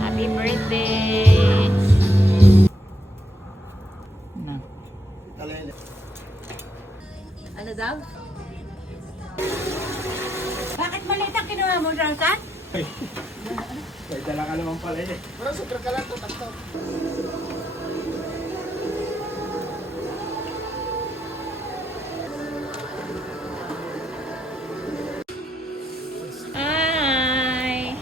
Happy birthday! Na. Ano daw? Bakit maliit ang kinuha mo, Ransan? May dala ka naman pala eh. Parang sugar ka lang, tutak-to. Hi!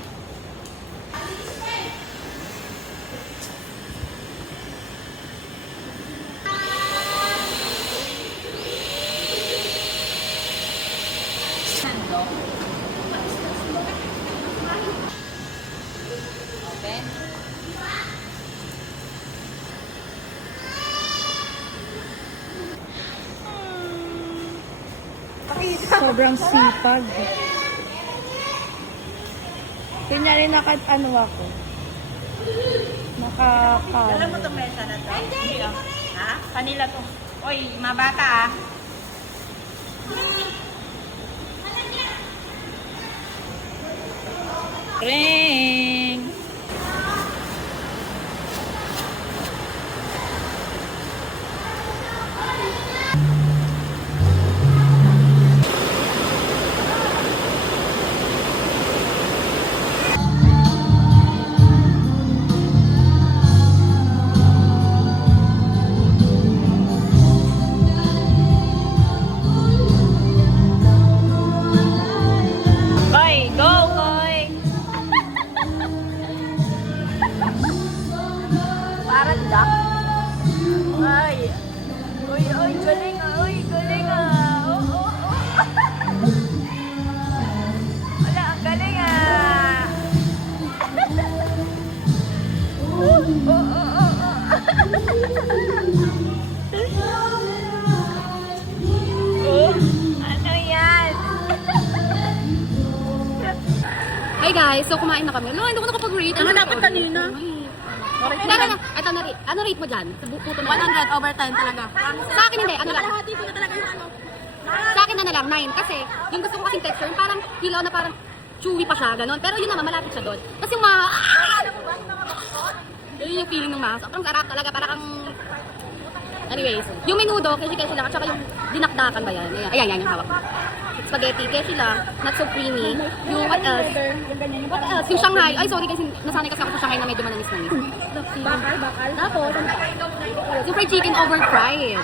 Open. Sobrang sipag. Kunyari ano ako. Alam mo itong mesa na to? Hindi ah. Ha? Kanila to. Oy, mga bata ah. Ring! Koy, go, Koy! Parang duck. Ay. Uy, uy, galing ah. Uy, galing ah. Oh, oh, oh. Wala, ang galing ah. Oh, oh, oh, oh. Oh, ano yan? Hi guys, so kumain na kami. Hindi ko nakapag-rate. Ano dapat kanina? Ito na rate. Ano rate mo dyan? Sa puto na 100 over 10 talaga. Sa akin hindi, ano lang. Kalahati ko na talaga yung ano. Sa akin na lang, 9. Kasi yung gusto ko kasing texture, yung parang hilaw na parang chewy pa siya, ganun. Pero yun naman, malapit siya doon. Tapos yung yun yung feeling ng masa. Sobrang sarap talaga, parang kang... Anyways, yung menudo, kasi lang, at saka yung dinakdakan ba yan? Ayan, yung hawak ko. Spaghetti, kasi lang, not so creamy. Yung what else? What else? Yung Shanghai. Ay, sorry kasi nasanay kasi ako sa Shanghai na medyo manamis-namis. Bakal. Tapos, super chicken over fried.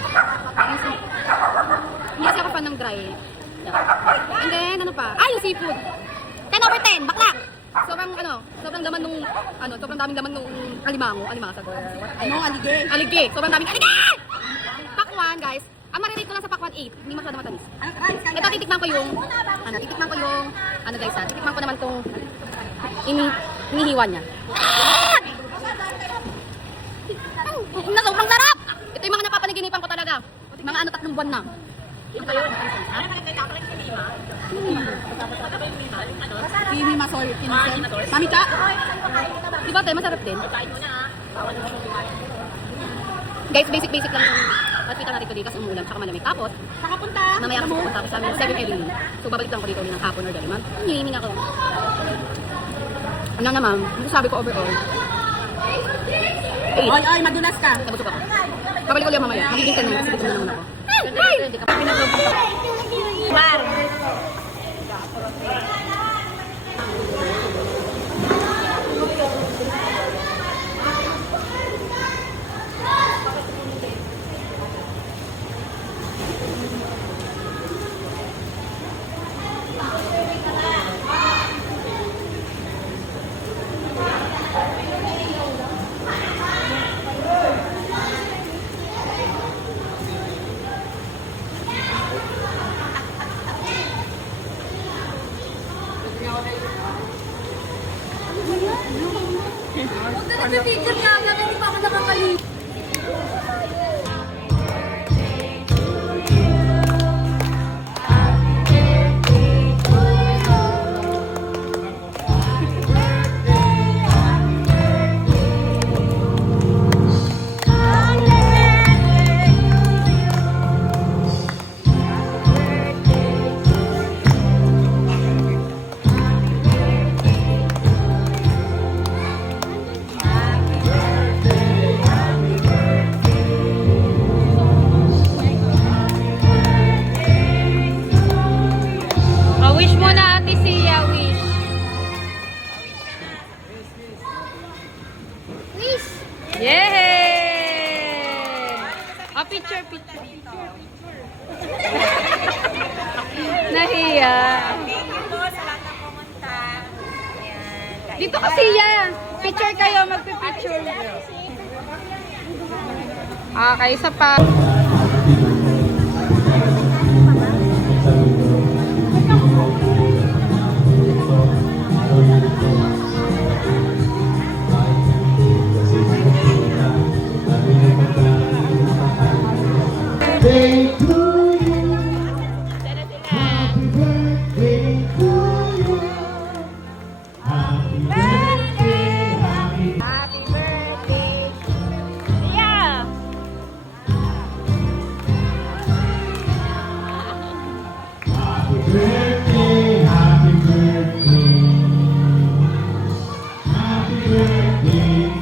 Hindi kasi ako fan ng dry. Yeah. And then, ano pa? Ah, yung seafood. 10 over 10, bakla! Sobrang laman nung, sobrang daming laman nung alimasag. Alige. Sobrang daming alige! Pakwan, guys. Ang marirate ko lang sa pakwan 8, hindi masyado matamis. Ito, titikman ko yung, guys, titikman ko naman tong inihiwa niya. Sobrang sarap! Ito yung mga napapanaginipan ko talaga. Mga 3 buwan na. Ito yun. Kimi masol, kinisen. Mami ka? Diba tayo, masarap din. Guys, basic lang yung outfit natin today kasi umulan tsaka malamig. Tapos, Nakapunta. mamaya kasi pupunta ako sa amin 7 Evelyn. So, babalik lang ko dito ng hapon or gabi. Ma'am, hinihiling ako. Ano naman, sabi ko overall. 8. Ay, madulas ka. Nabusog ako. Babalik ulit mamaya. Magiging 10 na kasi dito na naman ako. Mar. Huwag ka nag-picture nga kami, hindi pa ako nakakalimutan. Yay! Ah, picture. Nahiya. Thank you po sa lahat ng pumunta. Ayan. Dito kasi yan. Picture kayo, magpipicture. Okay, isa pa. Birthday to you. Happy birthday to you. Happy birthday, happy Happy birthday. Yeah. happy birthday, happy birthday. Happy birthday